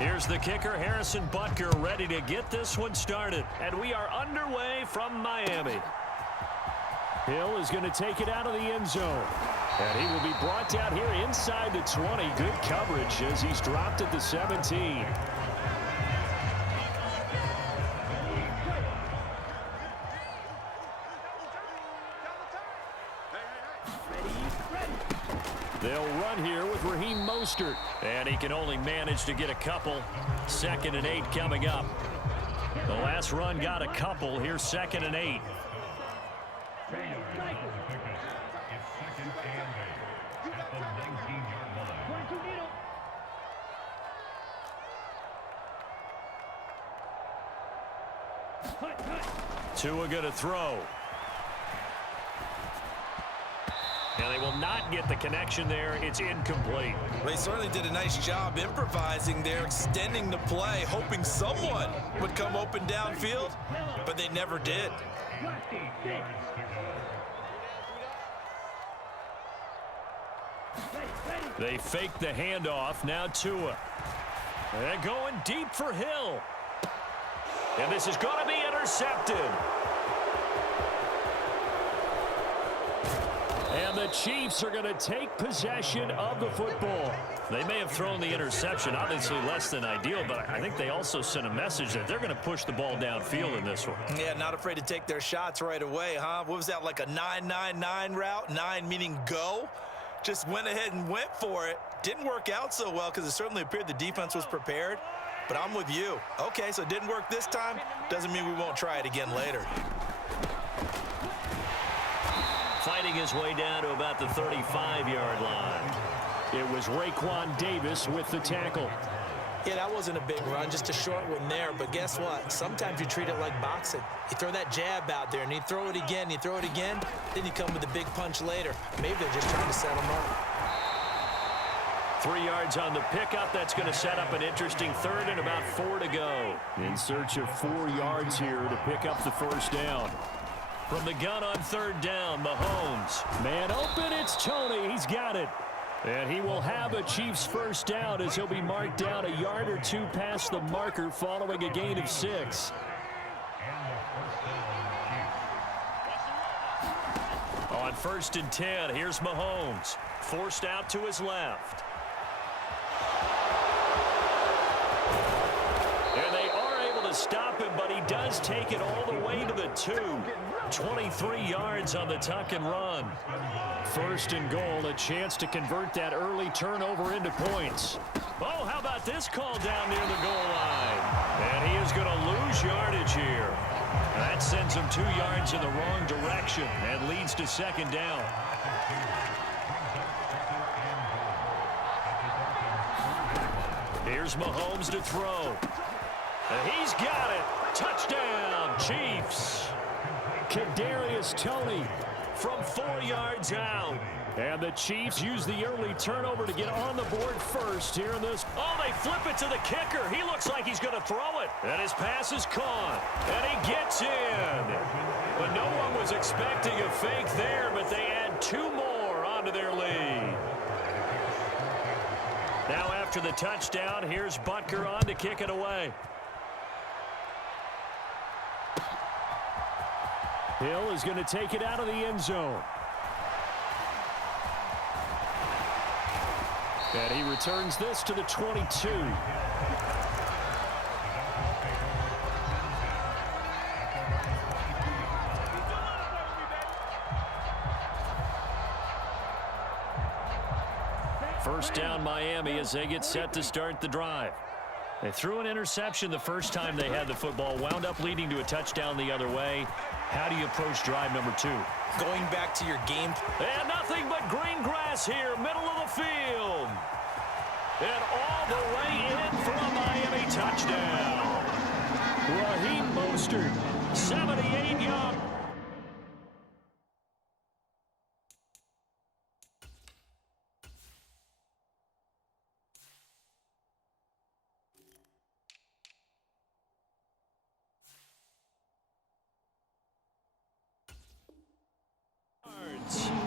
Here's the kicker, Harrison Butker, ready to get this one started. And we are underway from Miami. Hill is going to take it out of the end zone. And he will be brought down here inside the 20. Good coverage as he's dropped at the 17. They'll run here with Raheem Mostert. And he can only manage to get a couple. 2nd and 8 coming up. The last run got a couple. Here's 2nd and 8. Tua going to throw. And they will not get the connection there. It's incomplete. They certainly did a nice job improvising there, extending the play, hoping someone would come open downfield, but they never did. They fake the handoff. Now Tua. They're going deep for Hill. And this is going to be intercepted. And the Chiefs are going to take possession of the football. They may have thrown the interception, obviously less than ideal, but I think they also sent a message that they're going to push the ball downfield in this one. Yeah, not afraid to take their shots right away, huh? What was that, like a 9-9-9 route? 9 meaning go? Just went ahead and went for it. Didn't work out so well because it certainly appeared the defense was prepared. But I'm with you. Okay, so it didn't work this time. Doesn't mean we won't try it again later. Fighting his way down to about the 35-yard line. It was Raekwon Davis with the tackle. Yeah, that wasn't a big run, just a short one there. But guess what? Sometimes you treat it like boxing. You throw that jab out there, and you throw it again, then you come with a big punch later. Maybe they're just trying to set him up. 3 yards on the pickup. That's going to set up an interesting 3rd and about 4 to go. In search of 4 yards here to pick up the first down. From the gun on 3rd down, Mahomes. Man open, it's Tony. He's got it. And he will have a Chiefs first down as he'll be marked down a yard or 2 past the marker following a gain of 6. On 1st and 10, here's Mahomes. Forced out to his left. And they are able to stop him, but he does take it all the way to the 2. 23 yards on the tuck and run. 1st and goal, a chance to convert that early turnover into points. Oh, how about this call down near the goal line? And he is going to lose yardage here. That sends him 2 yards in the wrong direction and leads to 2nd down. Here's Mahomes to throw. And he's got it. Touchdown, Chiefs. Kadarius Toney from 4 yards out. And the Chiefs use the early turnover to get on the board first here in this. Oh, they flip it to the kicker. He looks like he's going to throw it. And his pass is caught. And he gets in. But no one was expecting a fake there, but they add 2 more onto their lead. Now after the touchdown, here's Butker on to kick it away. Hill is going to take it out of the end zone. And he returns this to the 22. First down Miami as they get set to start the drive. They threw an interception the first time they had the football, wound up leading to a touchdown the other way. How do you approach drive number 2? Going back to your game. And nothing but green grass here, middle of the field. And all the way in for a Miami touchdown. Raheem Mostert, 78 yards.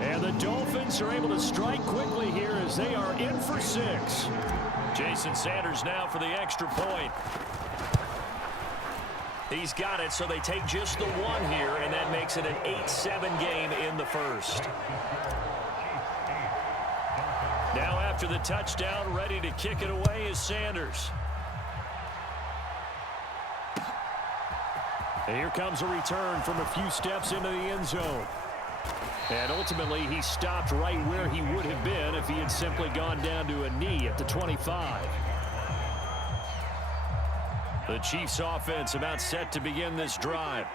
And the Dolphins are able to strike quickly here as they are in for 6. Jason Sanders now for the extra point. He's got it, so they take just the one here, and that makes it an 8-7 game in the first. Now after the touchdown, ready to kick it away is Sanders. And here comes a return from a few steps into the end zone. And ultimately, he stopped right where he would have been if he had simply gone down to a knee at the 25. The Chiefs offense about set to begin this drive.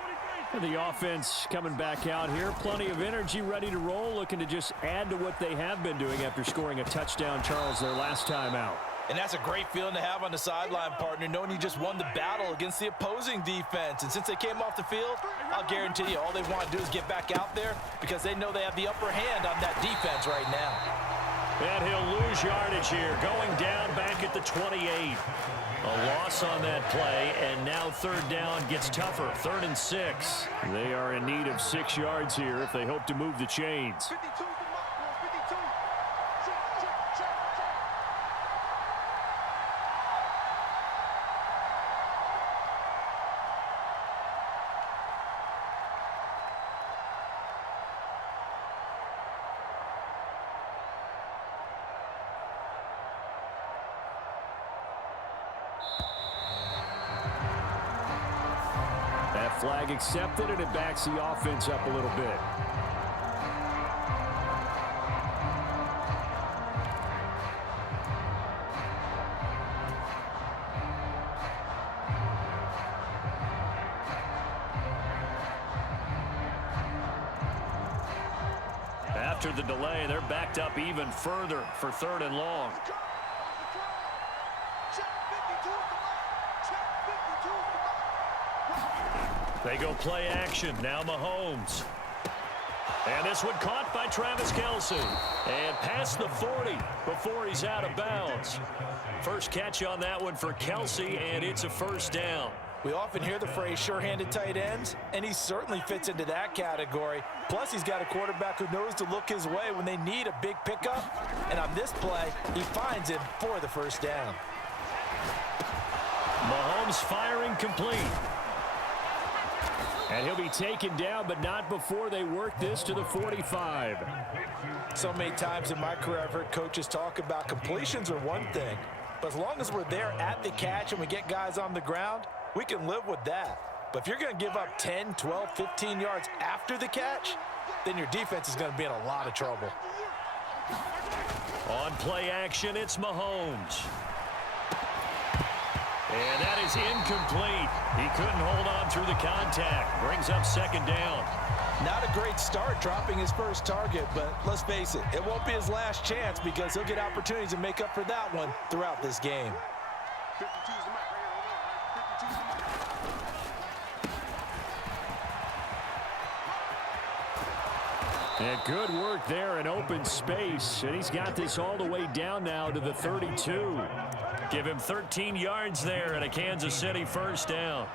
And the offense coming back out here. Plenty of energy, ready to roll, looking to just add to what they have been doing after scoring a touchdown, Charles, their last time out. And that's a great feeling to have on the sideline, partner, knowing you just won the battle against the opposing defense. And since they came off the field, I'll guarantee you all they want to do is get back out there because they know they have the upper hand on that defense right now. And he'll lose yardage here, going down back at the 28. A loss on that play, and now third down gets tougher. 3rd and 6. They are in need of 6 yards here if they hope to move the chains. Flag accepted, and it backs the offense up a little bit. After the delay, they're backed up even further for 3rd and long. They go play action. Now Mahomes. And this one caught by Travis Kelce. And past the 40 before he's out of bounds. First catch on that one for Kelce, and it's a first down. We often hear the phrase sure-handed tight ends, and he certainly fits into that category. Plus, he's got a quarterback who knows to look his way when they need a big pickup. And on this play, he finds him for the first down. Mahomes firing complete. And he'll be taken down, but not before they work this to the 45. So many times in my career, I've heard coaches talk about completions are one thing. But as long as we're there at the catch and we get guys on the ground, we can live with that. But if you're going to give up 10, 12, 15 yards after the catch, then your defense is going to be in a lot of trouble. On play action, it's Mahomes. And that is incomplete. He couldn't hold on through the contact. Brings up 2nd down. Not a great start dropping his first target, but let's face it, it won't be his last chance because he'll get opportunities to make up for that one throughout this game. And good work there in open space. And he's got this all the way down now to the 32. Give him 13 yards there and a Kansas City first down.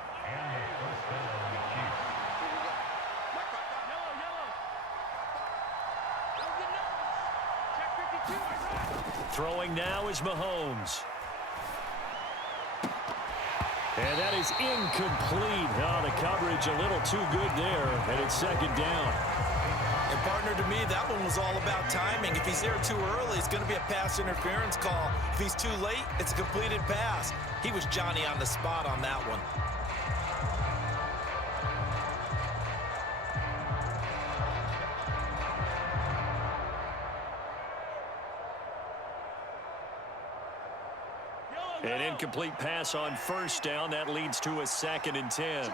Throwing now is Mahomes. And that is incomplete. Oh, the coverage a little too good there, and it's 2nd down. And partner, to me, that one was all about timing. If he's there too early, it's going to be a pass interference call. If he's too late, it's a completed pass. He was Johnny on the spot on that one. An incomplete pass on first down. That leads to a 2nd and 10.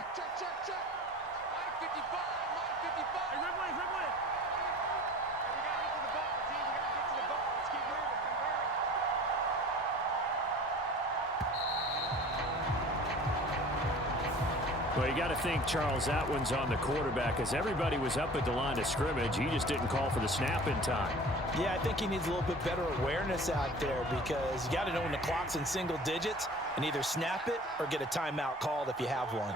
Well, you got to think, Charles, that one's on the quarterback as everybody was up at the line of scrimmage. He just didn't call for the snap in time. Yeah, I think he needs a little bit better awareness out there because you got to know when the clock's in single digits and either snap it or get a timeout called if you have one.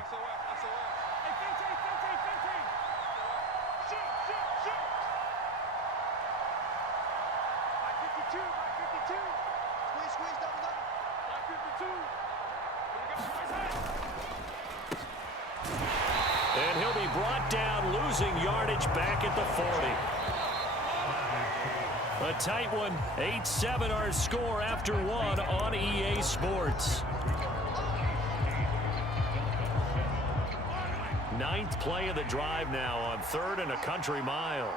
And he'll be brought down, losing yardage back at the 40. A tight one, 8-7 our score after one on EA Sports. Ninth play of the drive now on 3rd and a country mile.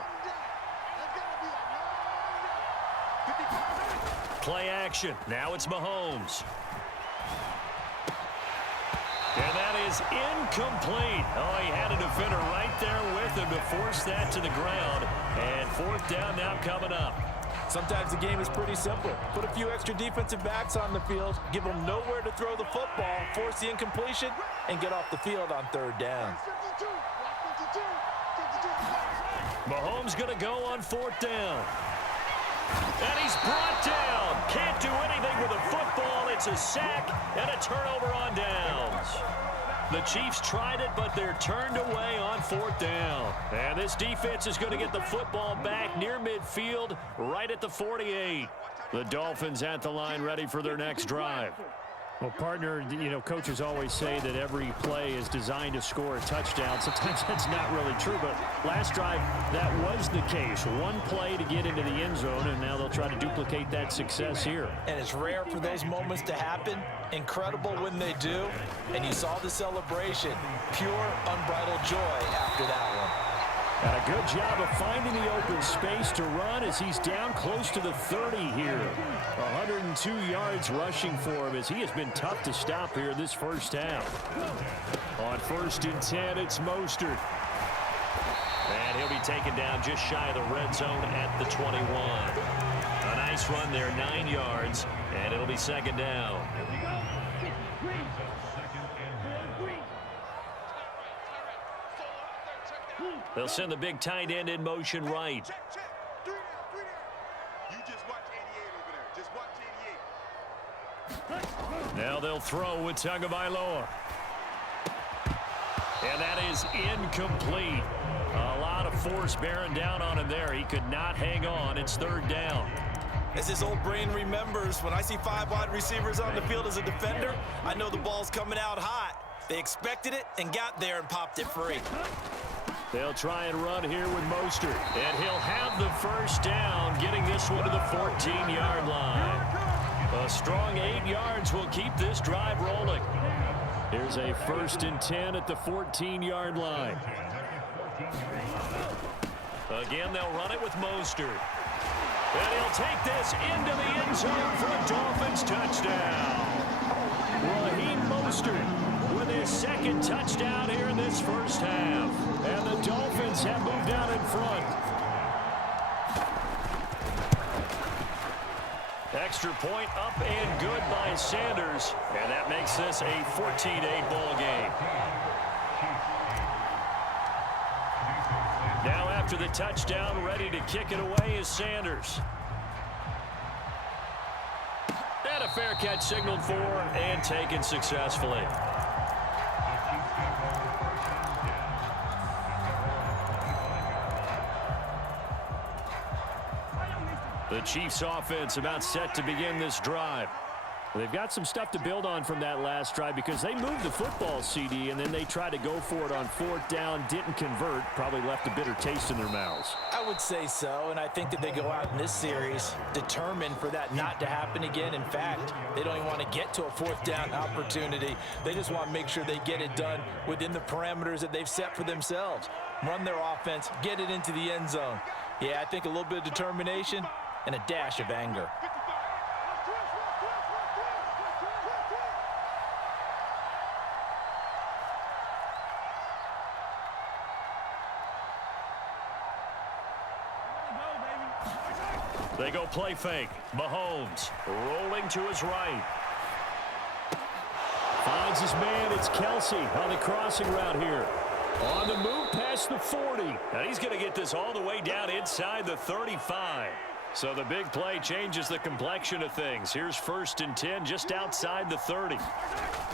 Play action. Now it's Mahomes. And that is incomplete. Oh, he had a defender right there with him to force that to the ground. And 4th down now coming up. Sometimes the game is pretty simple. Put a few extra defensive backs on the field, give them nowhere to throw the football, force the incompletion, and get off the field on 3rd down. Mahomes going to go on 4th down. And he's brought down. Can't do anything with a football. It's a sack and a turnover on downs. The Chiefs tried it, but they're turned away on 4th down. And this defense is going to get the football back near midfield, right at the 48. The Dolphins at the line, ready for their next drive. Well, partner, you know, coaches always say that every play is designed to score a touchdown. Sometimes that's not really true, but last drive, that was the case. One play to get into the end zone, and now they'll try to duplicate that success here. And it's rare for those moments to happen. Incredible when they do. And you saw the celebration. Pure, unbridled joy after that one. And a good job of finding the open space to run as he's down close to the 30 here. 102 yards rushing for him as he has been tough to stop here this first half. On 1st and 10, it's Mostert. And he'll be taken down just shy of the red zone at the 21. A nice run there, 9 yards, and it'll be 2nd down. They'll send the big tight end in motion right. You just watch 88 over there. Just watch 88. Now they'll throw with Tagovailoa. And that is incomplete. A lot of force bearing down on him there. He could not hang on. It's 3rd down. As his old brain remembers, when I see 5 wide receivers on the field as a defender, I know the ball's coming out hot. They expected it and got there and popped it free. They'll try and run here with Mostert. And he'll have the 1st down, getting this one to the 14-yard line. A strong 8 yards will keep this drive rolling. Here's a 1st and 10 at the 14-yard line. Again, they'll run it with Mostert. And he'll take this into the end zone for a Dolphins touchdown. Raheem Mostert with his 2nd touchdown here in this first half. And the Dolphins have moved out in front. Extra point up and good by Sanders. And that makes this a 14-8 ball game. Now after the touchdown, ready to kick it away is Sanders. And a fair catch signaled for and taken successfully. The Chiefs offense about set to begin this drive. They've got some stuff to build on from that last drive because they moved the football, CD, and then they tried to go for it on 4th down, didn't convert, probably left a bitter taste in their mouths. I would say so, and I think that they go out in this series determined for that not to happen again. In fact, they don't even want to get to a 4th down opportunity. They just want to make sure they get it done within the parameters that they've set for themselves. Run their offense, get it into the end zone. Yeah, I think a little bit of determination and a dash of anger. They go play fake. Mahomes rolling to his right. Finds his man. It's Kelsey on the crossing route here. On the move past the 40. And he's going to get this all the way down inside the 35. So the big play changes the complexion of things. Here's 1st and 10 just outside the 30.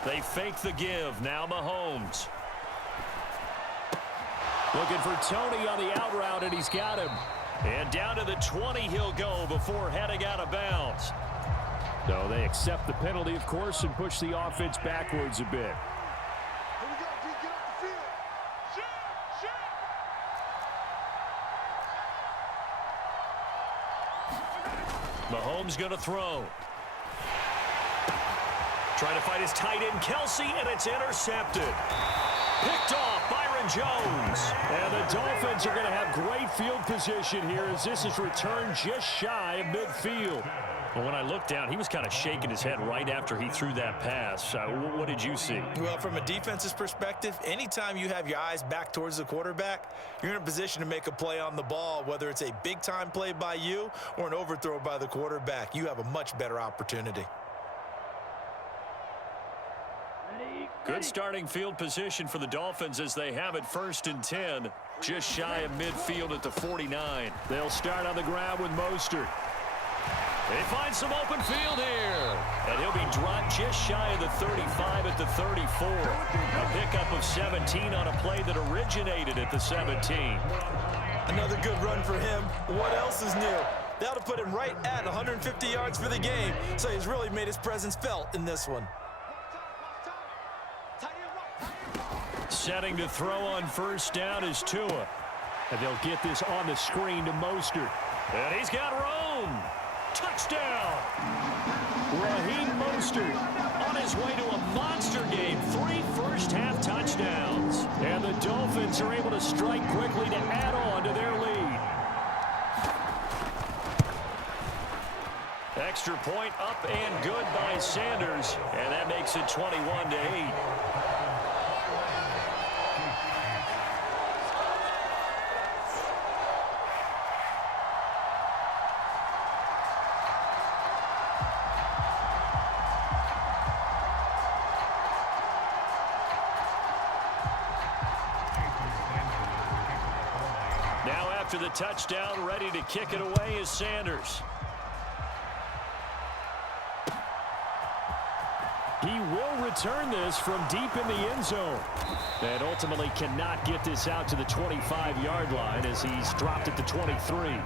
They fake the give. Now Mahomes. Looking for Tony on the out route, and he's got him. And down to the 20 he'll go before heading out of bounds. So they accept the penalty, of course, and push the offense backwards a bit. Here we go, D. Get off the field. Mahomes going to throw. Trying to fight his tight end, Kelsey, and it's intercepted. Picked off, Byron Jones. And the Dolphins are going to have great field position here as this is returned just shy of midfield. Well, when I looked down, he was kind of shaking his head right after he threw that pass. What did you see? Well, from a defense's perspective, anytime you have your eyes back towards the quarterback, you're in a position to make a play on the ball, whether it's a big-time play by you or an overthrow by the quarterback. You have a much better opportunity. Good starting field position for the Dolphins as they have it 1st and 10, just shy of midfield at the 49. They'll start on the ground with Mostert. They find some open field here. And he'll be dropped just shy of the 35 at the 34. A pickup of 17 on a play that originated at the 17. Another good run for him. What else is new? That'll put him right at 150 yards for the game, so he's really made his presence felt in this one. Setting to throw on 1st down is Tua. And they'll get this on the screen to Mostert. And he's got room. Touchdown. Raheem Mostert On his way to a monster game. 3 first-half touchdowns. And the Dolphins are able to strike quickly to add on to their lead. Extra point up and good by Sanders. And that makes it 21-8. Now after the touchdown, ready to kick it away is Sanders. He will return this from deep in the end zone. And ultimately cannot get this out to the 25-yard line as he's dropped at the 23.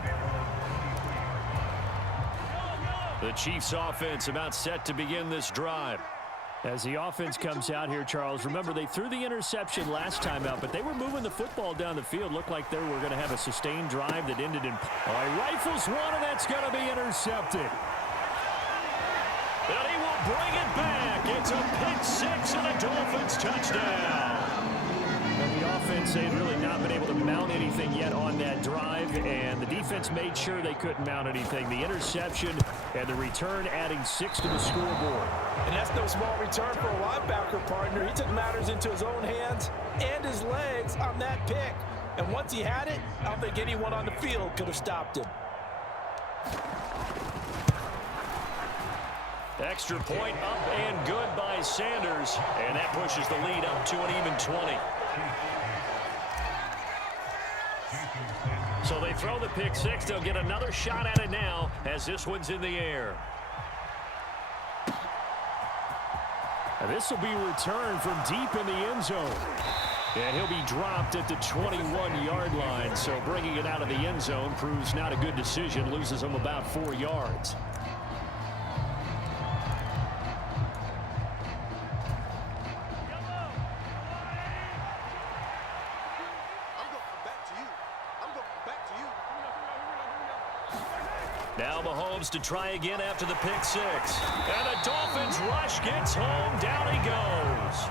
The Chiefs offense about set to begin this drive. As the offense comes out here, Charles, remember they threw the interception last time out, but they were moving the football down the field. Looked like they were going to have a sustained drive that ended in... Rifles one, and that's going to be intercepted. And he will bring it back. It's a pick 6 and a Dolphins touchdown. And the offense, they had really not been able to mount anything yet on that drive, and the defense made sure they couldn't mount anything. The interception and the return adding 6 to the scoreboard. And that's no small return for a linebacker partner. He took matters into his own hands and his legs on that pick. And once he had it, I don't think anyone on the field could have stopped him. Extra point up and good by Sanders. And that pushes the lead up to an even 20. So they throw the pick 6. They'll get another shot at it now as this one's in the air. And this will be returned from deep in the end zone. And he'll be dropped at the 21-yard line. So bringing it out of the end zone proves not a good decision. Loses him about 4 yards. Now Mahomes to try again after the pick 6. And the Dolphins rush gets home. Down he goes.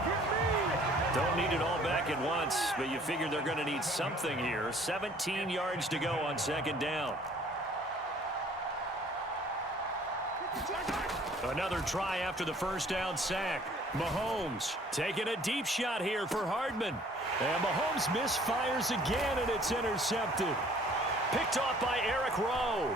Don't need it all back at once, but you figure they're going to need something here. 17 yards to go on 2nd down. Another try after the 1st down sack. Mahomes taking a deep shot here for Hardman. And Mahomes misfires again, and it's intercepted. Picked off by Eric Rowe.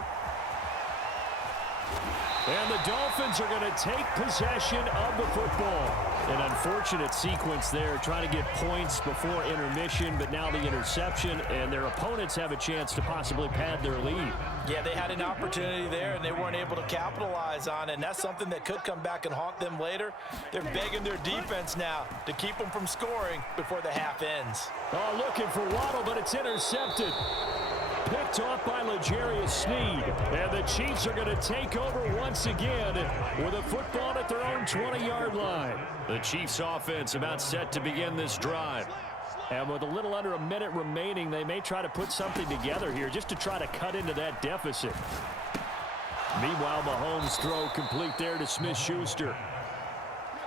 And the Dolphins are going to take possession of the football. An unfortunate sequence there, trying to get points before intermission, but now the interception, and their opponents have a chance to possibly pad their lead. Yeah, they had an opportunity there, and they weren't able to capitalize on it, and that's something that could come back and haunt them later. They're begging their defense now to keep them from scoring before the half ends. Oh, looking for Waddle, but it's intercepted. Picked off by L'Jarius Sneed. And the Chiefs are going to take over once again with a football at their own 20-yard line. The Chiefs offense about set to begin this drive. And with a little under a minute remaining, they may try to put something together here just to try to cut into that deficit. Meanwhile, Mahomes' throw complete there to Smith-Schuster.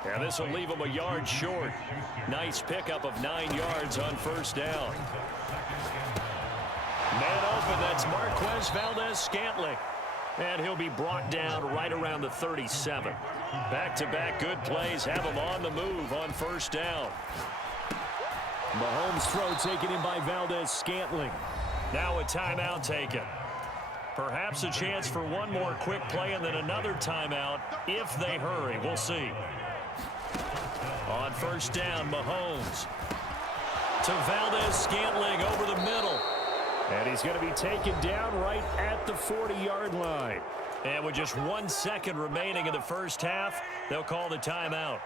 And this will leave him a yard short. Nice pickup of 9 yards on first down. Man open, that's Marquez Valdes-Scantling. And he'll be brought down right around the 37. Back-to-back good plays have him on the move on first down. Mahomes' throw taken in by Valdes-Scantling. Now a timeout taken. Perhaps a chance for one more quick play and then another timeout if they hurry. We'll see. On first down, Mahomes to Valdes-Scantling over the middle. And he's going to be taken down right at the 40-yard line. And with just 1 second remaining in the first half, they'll call the timeout.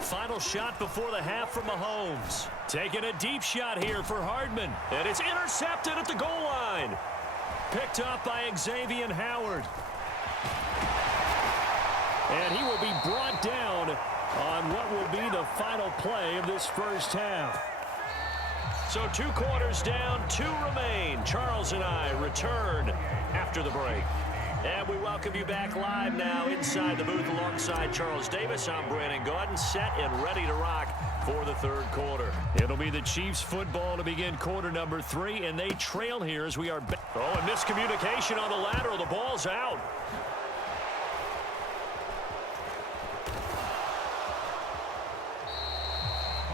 Final shot before the half from Mahomes. Taking a deep shot here for Hardman. And it's intercepted at the goal line. Picked up by Xavier Howard. And he will be brought down on what will be the final play of this first half. So 2 quarters down, 2 remain. Charles and I return after the break. And we welcome you back live now inside the booth alongside Charles Davis. I'm Brandon Gaudin, set and ready to rock for the third quarter. It'll be the Chiefs football to begin quarter number 3, and they trail here as we are back. Oh, and miscommunication on the lateral. The ball's out.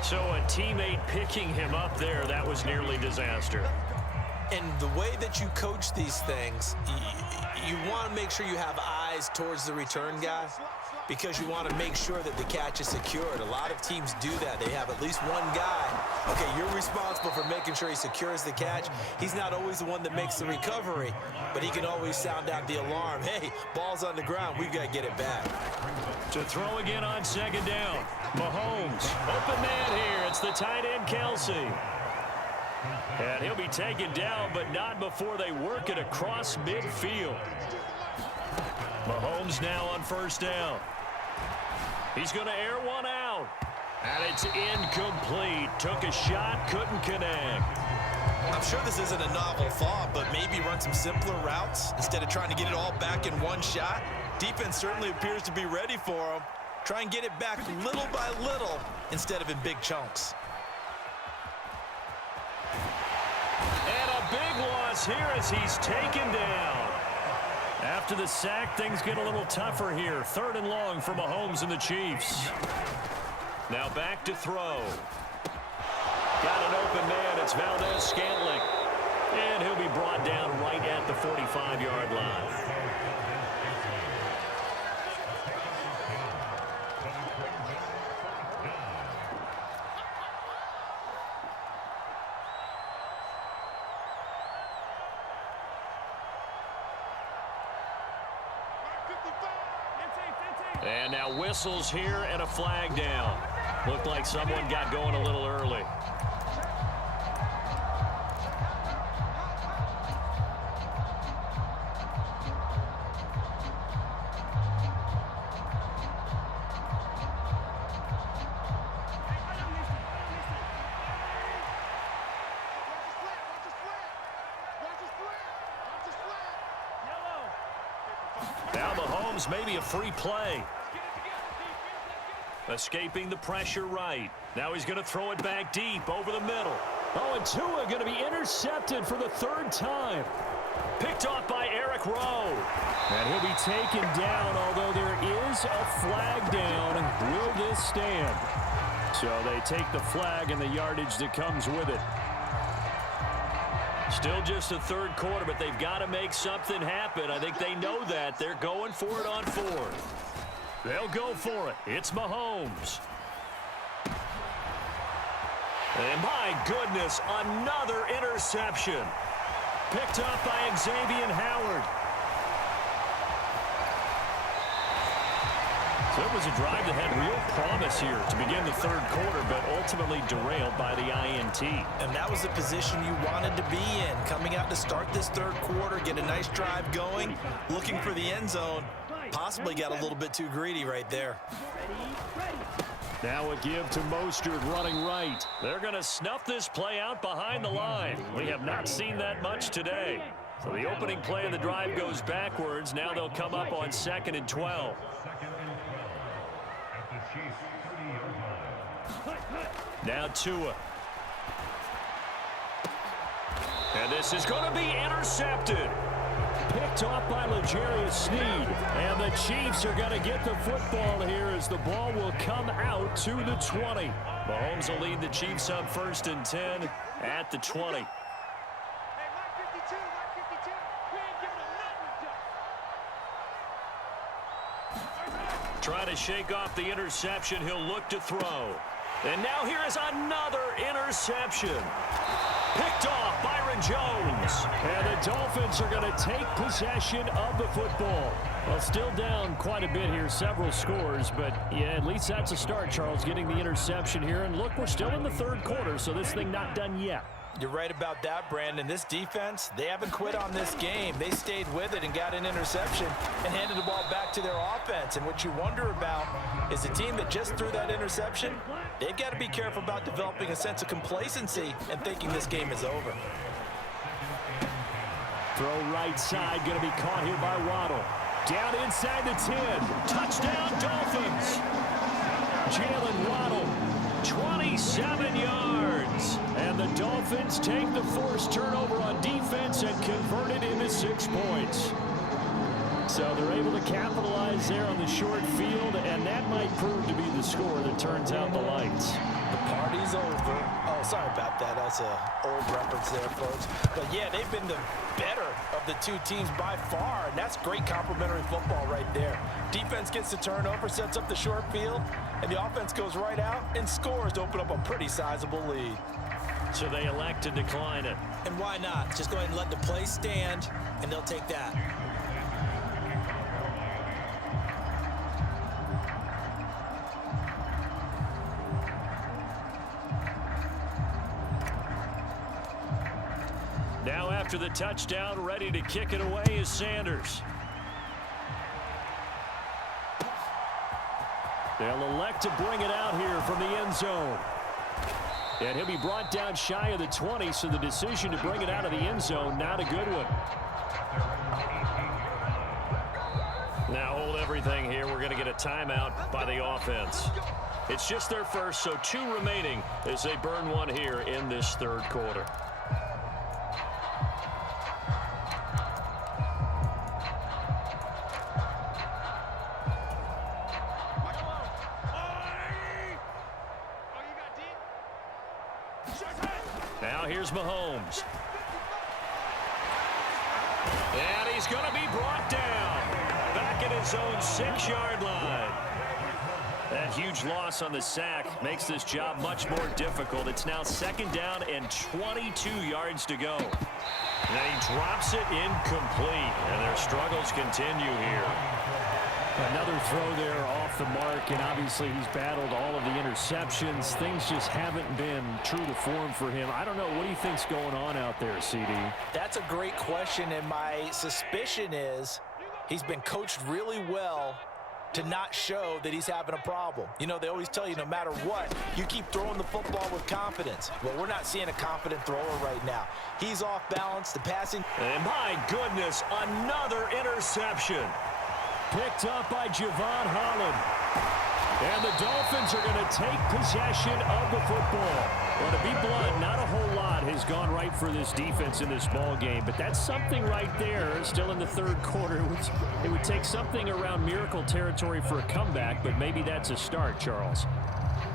So a teammate picking him up there, that was nearly disaster. And the way that you coach these things, you want to make sure you have eyes towards the return guy because you want to make sure that the catch is secured. A lot of teams do that. They have at least one guy. Okay, you're responsible for making sure he secures the catch. He's not always the one that makes the recovery, but he can always sound out the alarm. Hey, ball's on the ground. We've got to get it back. To throw again on second down. Mahomes, open man here. It's the tight end, Kelsey. And he'll be taken down, but not before they work it across midfield. Mahomes now on first down. He's going to air one out. And it's incomplete. Took a shot, couldn't connect. I'm sure this isn't a novel thought, but maybe run some simpler routes instead of trying to get it all back in one shot. Defense certainly appears to be ready for him. Try and get it back little by little instead of in big chunks. And a big loss here as he's taken down. After the sack, things get a little tougher here. 3rd and long for Mahomes and the Chiefs. Now back to throw. Got an open man. It's Valdes-Scantling. And he'll be brought down right at the 45-yard line. And now whistles here and a flag down. Looked like someone got going a little early. Now Mahomes maybe a free play. Escaping the pressure right. Now he's going to throw it back deep over the middle. Oh, and Tua going to be intercepted for the 3rd time. Picked off by Eric Rowe. And he'll be taken down, although there is a flag down. Will this stand? So they take the flag and the yardage that comes with it. Still just a 3rd quarter, but they've got to make something happen. I think they know that. They're going for it on 4th. They'll go for it. It's Mahomes. And my goodness, another interception. Picked up by Xavier Howard. It was a drive that had real promise here to begin the third quarter, but ultimately derailed by the INT. And that was the position you wanted to be in. Coming out to start this third quarter, get a nice drive going, looking for the end zone. Possibly got a little bit too greedy right there. Now a give to Mostert running right. They're going to snuff this play out behind the line. We have not seen that much today. So the opening play of the drive goes backwards. Now they'll come up on 2nd and 12. Now Tua. And this is going to be intercepted. Picked off by L'Jarius Sneed. And the Chiefs are going to get the football here as the ball will come out to the 20. Mahomes will lead the Chiefs up 1st and 10 at the 20. Trying to shake off the interception. He'll look to throw. And now here is another interception. Picked off Byron Jones. And the Dolphins are going to take possession of the football. Well, still down quite a bit here, several scores, but yeah, at least that's a start, Charles, getting the interception here. And look, we're still in the third quarter, so this thing not done yet. You're right about that, Brandon. This defense, they haven't quit on this game. They stayed with it and got an interception and handed the ball back to their offense. And what you wonder about is the team that just threw that interception, they've got to be careful about developing a sense of complacency and thinking this game is over. Throw right side, going to be caught here by Waddle. Down inside the 10. Touchdown, Dolphins. Jalen Waddle, 27 yards. And the Dolphins take the forced turnover on defense and convert it into 6 points. So they're able to capitalize there on the short field, and that might prove to be the score that turns out the lights. The party's over. Oh, sorry about that. That's an old reference there, folks. But, yeah, they've been the better of the two teams by far, and that's great complementary football right there. Defense gets the turnover, sets up the short field, and the offense goes right out and scores to open up a pretty sizable lead. So they elect to decline it. And why not? Just go ahead and let the play stand, and they'll take that. Now after the touchdown, ready to kick it away is Sanders. They'll elect to bring it out here from the end zone. And he'll be brought down shy of the 20, so the decision to bring it out of the end zone, not a good one. Now hold everything here. We're going to get a timeout by the offense. It's just their first, so 2 remaining as they burn one here in this third quarter. Now here's Mahomes. And he's going to be brought down. Back at his own 6-yard line. That huge loss on the sack makes this job much more difficult. It's now 2nd down and 22 yards to go. And then he drops it incomplete. And their struggles continue here. Another throw there off the mark, and obviously he's battled all of the interceptions. Things just haven't been true to form for him. I don't know. What do you think's going on out there, CD? That's a great question, and my suspicion is he's been coached really well to not show that he's having a problem. You know, they always tell you no matter what, you keep throwing the football with confidence. Well, we're not seeing a confident thrower right now. He's off balance. The passing. And my goodness, another interception. Picked up by Javon Holland. And the Dolphins are going to take possession of the football. Well, to be blunt, not a whole lot has gone right for this defense in this ball game, but that's something right there. Still in the third quarter. It would take something around miracle territory for a comeback, but maybe that's a start, Charles.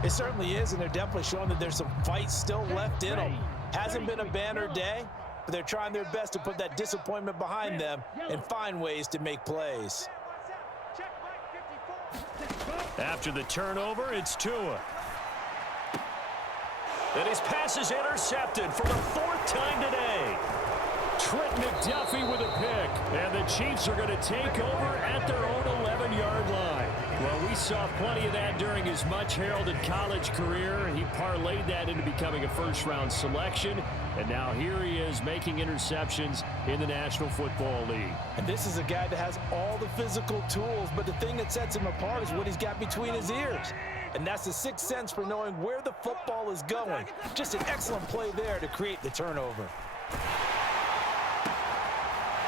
It certainly is, and they're definitely showing that there's some fight still left in them. Hasn't been a banner day, but they're trying their best to put that disappointment behind them and find ways to make plays. After the turnover, it's Tua. And his pass is intercepted for the 4th time today. Trent McDuffie with a pick. And the Chiefs are going to take over at their own 11-yard line. Well, we saw plenty of that during his much-heralded college career. He parlayed that into becoming a first-round selection, and now here he is making interceptions in the National Football League. And this is a guy that has all the physical tools, but the thing that sets him apart is what he's got between his ears. And that's the sixth sense for knowing where the football is going. Just an excellent play there to create the turnover.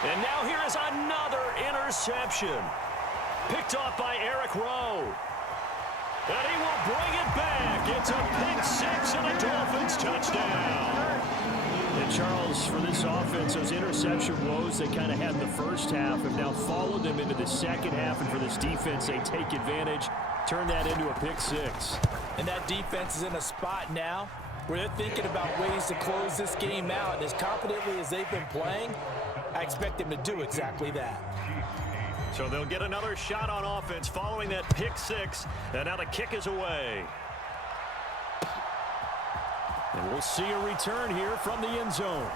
And now here is another interception. Picked off by Eric Rowe. And he will bring it back. It's a pick six and a Dolphins touchdown. And Charles, for this offense, those interception woes they kind of had in the first half have now followed them into the second half. And for this defense, they take advantage, turn that into a pick six. And that defense is in a spot now where they're thinking about ways to close this game out. And as confidently as they've been playing, I expect them to do exactly that. So they'll get another shot on offense following that pick six. And now the kick is away. And we'll see a return here from the end zone.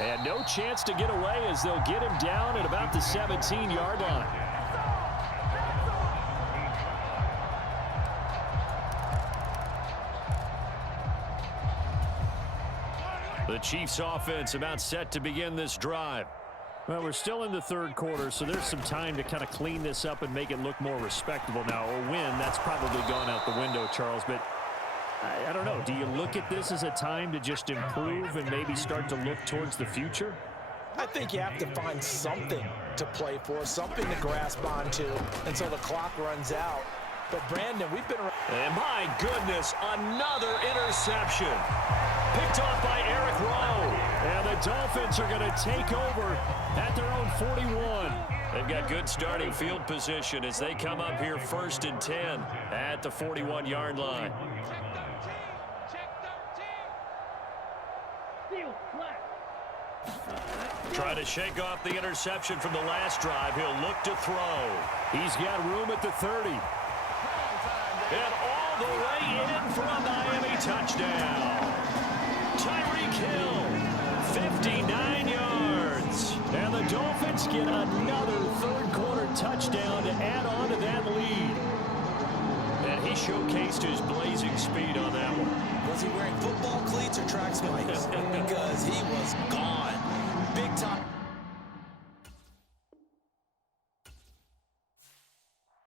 And no chance to get away as they'll get him down at about the 17-yard line. The Chiefs offense about set to begin this drive. Well, we're still in the third quarter, so there's some time to kind of clean this up and make it look more respectable now. A win, that's probably gone out the window, Charles, but I don't know. Do you look at this as a time to just improve and maybe start to look towards the future? I think you have to find something to play for, something to grasp onto until the clock runs out. But, Brandon, we've been... And my goodness, another interception. Picked off by Eric Rowe. And the Dolphins are going to take over at their own 41. They've got good starting field position as they come up here 1st and 10 at the 41-yard line. Try to shake off the interception from the last drive. He'll look to throw. He's got room at the 30. And all the way in for a Miami touchdown. Tyreek Hill, 59 yards. And the Dolphins get another third-quarter touchdown to add on to that lead. And he showcased his blazing speed on that one. Was he wearing football cleats or track spikes? Because he was gone. Big time.